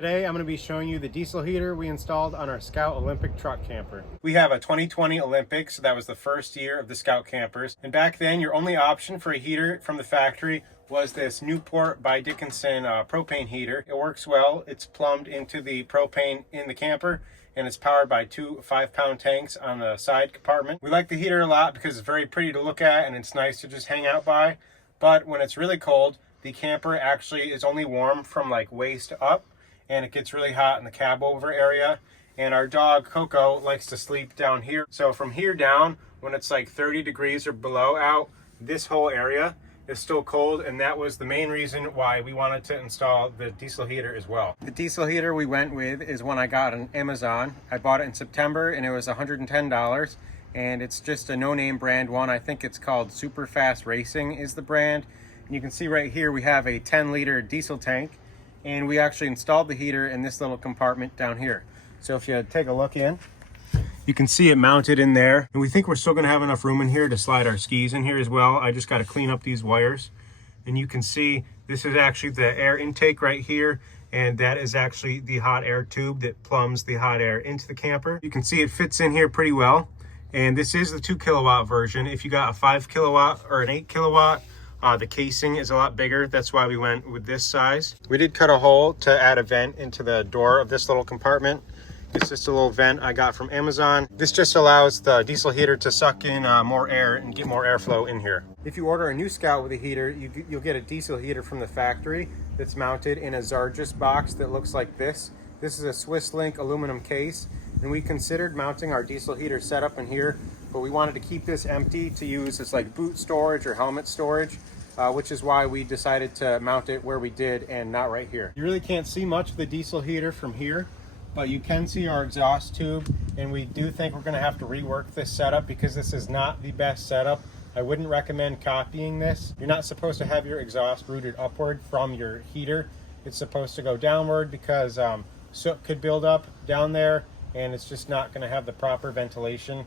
Today I'm going to be showing you the diesel heater we installed on our Scout Olympic truck camper. We have a 2020 Olympic, so that was the first year of the Scout campers. And back then your only option for a heater from the factory was this Newport by Dickinson propane heater. It works well. It's plumbed into the propane in the camper and it's powered by two 5-pound tanks on the side compartment. We like the heater a lot because it's very pretty to look at and it's nice to just hang out by. But when it's really cold, the camper actually is only warm from like waist up, and it gets really hot in the cab over area. And our dog Coco likes to sleep down here. So from here down, when it's like 30 degrees or below out, this whole area is still cold, and that was the main reason why we wanted to install the diesel heater as well. The diesel heater we went with is one I got on Amazon. I bought it in September and it was $110, and it's just a no-name brand one. I think it's called Super Fast Racing is the brand. And you can see right here we have a 10-liter diesel tank, and we actually installed the heater in this little compartment down here. So if you take a look in, you can see it mounted in there. And we think we're still gonna have enough room in here to slide our skis in here as well. I just gotta clean up these wires. And you can see this is actually the air intake right here. And that is actually the hot air tube that plumbs the hot air into the camper. You can see it fits in here pretty well. And this is the 2 kilowatt version. If you got a 5 kilowatt or an 8 kilowatt, the casing is a lot bigger. That's why we went with this size. We did cut a hole to add a vent into the door of this little compartment. It's just a little vent I got from Amazon. This just allows the diesel heater to suck in more air and get more airflow in here. If you order a new Scout with a heater, you'll get a diesel heater from the factory that's mounted in a Zargis box that looks like this. This is a Swiss Link aluminum case, and we considered mounting our diesel heater setup in here, but we wanted to keep this empty to use as like boot storage or helmet storage, which is why we decided to mount it where we did and not right here. You really can't see much of the diesel heater from here, but you can see our exhaust tube, and we do think we're going to have to rework this setup because this is not the best setup. I wouldn't recommend copying this. You're not supposed to have your exhaust routed upward from your heater. It's supposed to go downward because soot could build up down there, and it's just not going to have the proper ventilation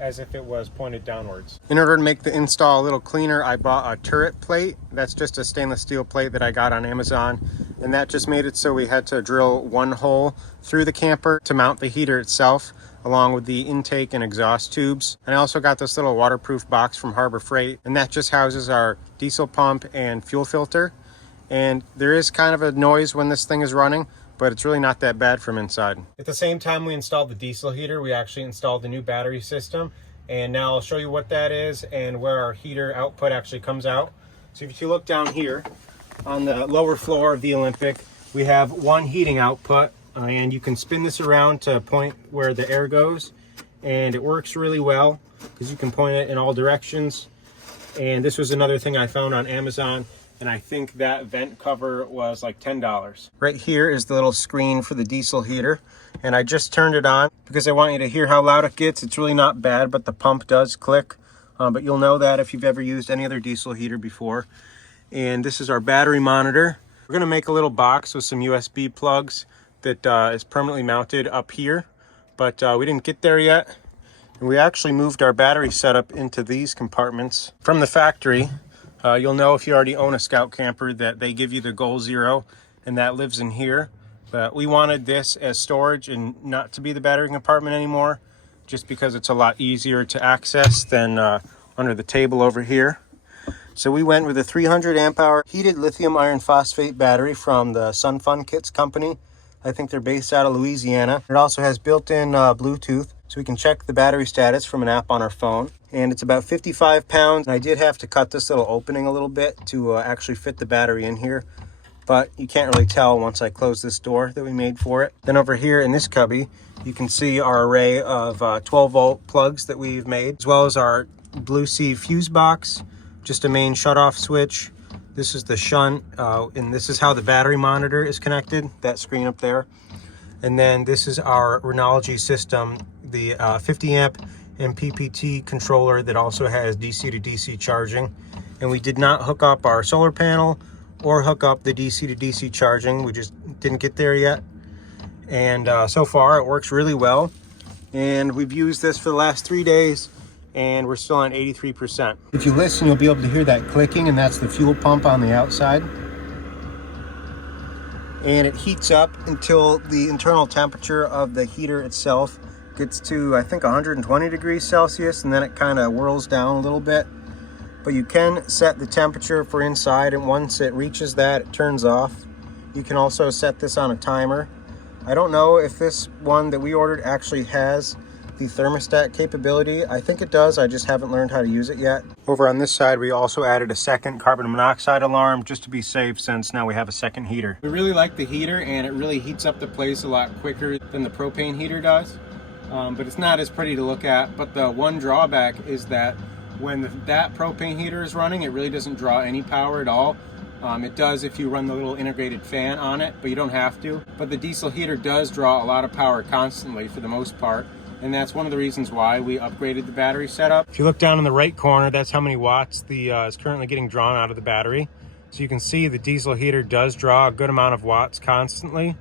as if it was pointed downwards. In order to make the install a little cleaner, I bought a turret plate. That's just a stainless steel plate that I got on Amazon, and that just made it so we had to drill one hole through the camper to mount the heater itself, along with the intake and exhaust tubes. And I also got this little waterproof box from Harbor Freight, and that just houses our diesel pump and fuel filter. And there is kind of a noise when this thing is running, but it's really not that bad from inside. At the same time we installed the diesel heater, we actually installed the new battery system, and now I'll show you what that is and where our heater output actually comes out. So if you look down here on the lower floor of the Olympic, we have one heating output, and you can spin this around to point where the air goes, and it works really well because you can point it in all directions. And this was another thing I found on Amazon, and I think that vent cover was like $10. Right here is the little screen for the diesel heater, and I just turned it on because I want you to hear how loud it gets. It's really not bad, but the pump does click, but you'll know that if you've ever used any other diesel heater before. And this is our battery monitor. We're gonna make a little box with some USB plugs that is permanently mounted up here, but we didn't get there yet. And we actually moved our battery setup into these compartments from the factory. You'll know if you already own a Scout camper that they give you the Goal Zero, and that lives in here. But we wanted this as storage and not to be the battery compartment anymore, just because it's a lot easier to access than under the table over here. So we went with a 300 amp hour heated lithium iron phosphate battery from the Sun Fun Kits company. I think they're based out of Louisiana. It also has built-in Bluetooth, so we can check the battery status from an app on our phone. And it's about 55 pounds. I did have to cut this little opening a little bit to actually fit the battery in here, but you can't really tell once I close this door that we made for it. Then over here in this cubby, you can see our array of 12-volt plugs that we've made, as well as our Blue Sea fuse box, just a main shutoff switch. This is the shunt, and this is how the battery monitor is connected, that screen up there. And then this is our Rhenology system, the 50 amp MPPT controller that also has DC to DC charging. And we did not hook up our solar panel or hook up the DC to DC charging. We just didn't get there yet. And so far it works really well. And we've used this for the last 3 days, and we're still on 83%. If you listen, you'll be able to hear that clicking, and that's the fuel pump on the outside. and it heats up until the internal temperature of the heater itself gets to, I think, 120 degrees Celsius, and then it kind of whirls down a little bit. But you can set the temperature for inside, and once it reaches that, it turns off. You can also set this on a timer. I don't know if this one that we ordered actually has the thermostat capability. I think it does, I just haven't learned how to use it yet. Over on this side, we also added a second carbon monoxide alarm just to be safe, since now we have a second heater. We really like the heater, and it really heats up the place a lot quicker than the propane heater does. But it's not as pretty to look at. But the one drawback is that when that propane heater is running, it really doesn't draw any power at all. It does if you run the little integrated fan on it, but you don't have to. But the diesel heater does draw a lot of power constantly for the most part. And that's one of the reasons why we upgraded the battery setup. If you look down in the right corner, that's how many watts is currently getting drawn out of the battery. So you can see the diesel heater does draw a good amount of watts constantly.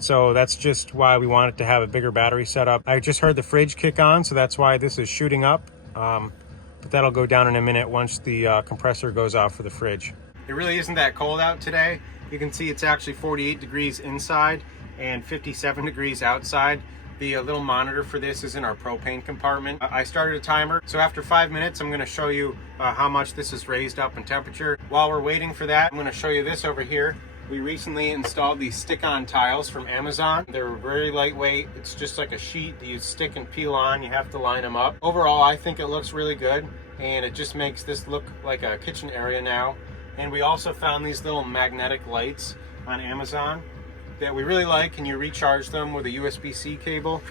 So that's just why we wanted to have a bigger battery setup. I just heard the fridge kick on, so that's why this is shooting up. But that'll go down in a minute once the compressor goes off for the fridge. It really isn't that cold out today. You can see it's actually 48 degrees inside and 57 degrees outside. The little monitor for this is in our propane compartment. I started a timer, so after 5 minutes, I'm going to show you how much this is raised up in temperature. While we're waiting for that, I'm going to show you this over here. We recently installed these stick-on tiles from Amazon. They're very lightweight. It's just like a sheet that you stick and peel on. You have to line them up. Overall, I think it looks really good, and it just makes this look like a kitchen area now. And we also found these little magnetic lights on Amazon that we really like, and you recharge them with a USB-C cable.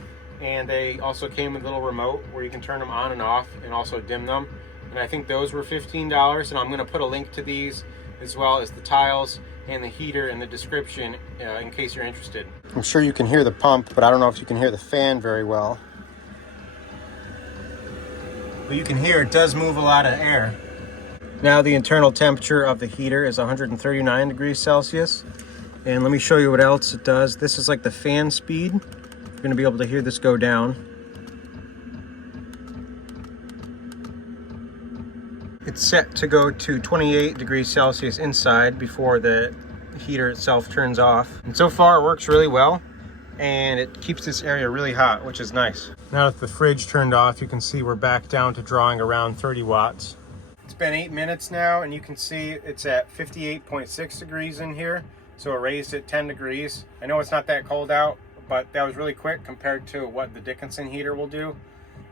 And they also came with a little remote where you can turn them on and off and also dim them. And I think those were $15, and I'm going to put a link to these as well as the tiles and the heater in the description in case you're interested. I'm sure you can hear the pump, but I don't know if you can hear the fan very well. But you can hear it does move a lot of air. Now the internal temperature of the heater is 139 degrees Celsius. And let me show you what else it does. This is like the fan speed. You're going to be able to hear this go down. It's set to go to 28 degrees Celsius inside before the heater itself turns off. And so far it works really well, and it keeps this area really hot, which is nice. Now that the fridge turned off, you can see we're back down to drawing around 30 watts. It's been 8 minutes now, and you can see it's at 58.6 degrees in here. So it raised it 10 degrees. I know it's not that cold out, but that was really quick compared to what the Dickinson heater will do.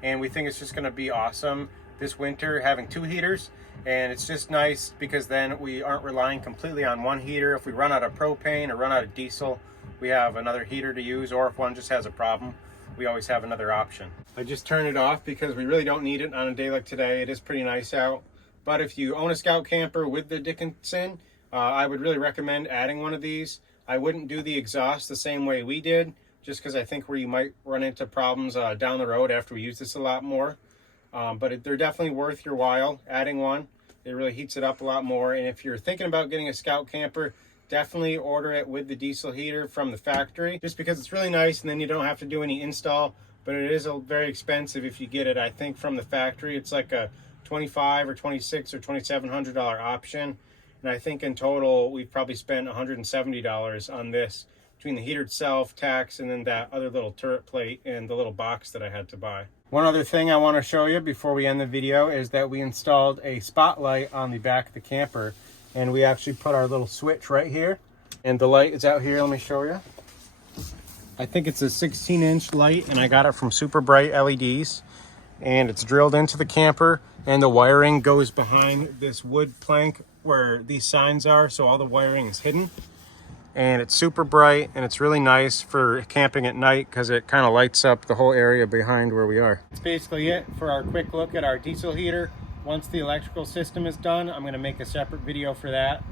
And we think it's just gonna be awesome this winter having 2 heaters. And it's just nice because then we aren't relying completely on one heater. If we run out of propane or run out of diesel, we have another heater to use, or if one just has a problem, we always have another option. I just turned it off because we really don't need it on a day like today. It is pretty nice out. But if you own a Scout camper with the Dickinson, I would really recommend adding one of these. I wouldn't do the exhaust the same way we did, just because I think where you might run into problems down the road after we use this a lot more. But they're definitely worth your while adding one. It really heats it up a lot more. And if you're thinking about getting a Scout camper, definitely order it with the diesel heater from the factory, just because it's really nice, and then you don't have to do any install. But it is very expensive if you get it. I think from the factory, it's like a $2,500 or $2,600 or $2,700 option. And I think in total, we've probably spent $170 on this, between the heater itself, tax, and then that other little turret plate and the little box that I had to buy. One other thing I want to show you before we end the video is that we installed a spotlight on the back of the camper, and we actually put our little switch right here, and the light is out here. Let me show you. I think it's a 16-inch light, and I got it from Super Bright LEDs, and it's drilled into the camper, and the wiring goes behind this wood plank where these signs are, so all the wiring is hidden. And it's super bright, and it's really nice for camping at night because it kind of lights up the whole area behind where we are. That's basically it for our quick look at our diesel heater. Once the electrical system is done, I'm going to make a separate video for that.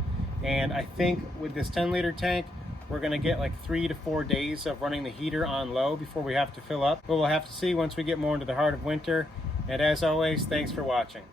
And I think with this 10-liter tank, we're going to get like 3 to 4 days of running the heater on low before we have to fill up. But we'll have to see once we get more into the heart of winter. And as always, thanks for watching.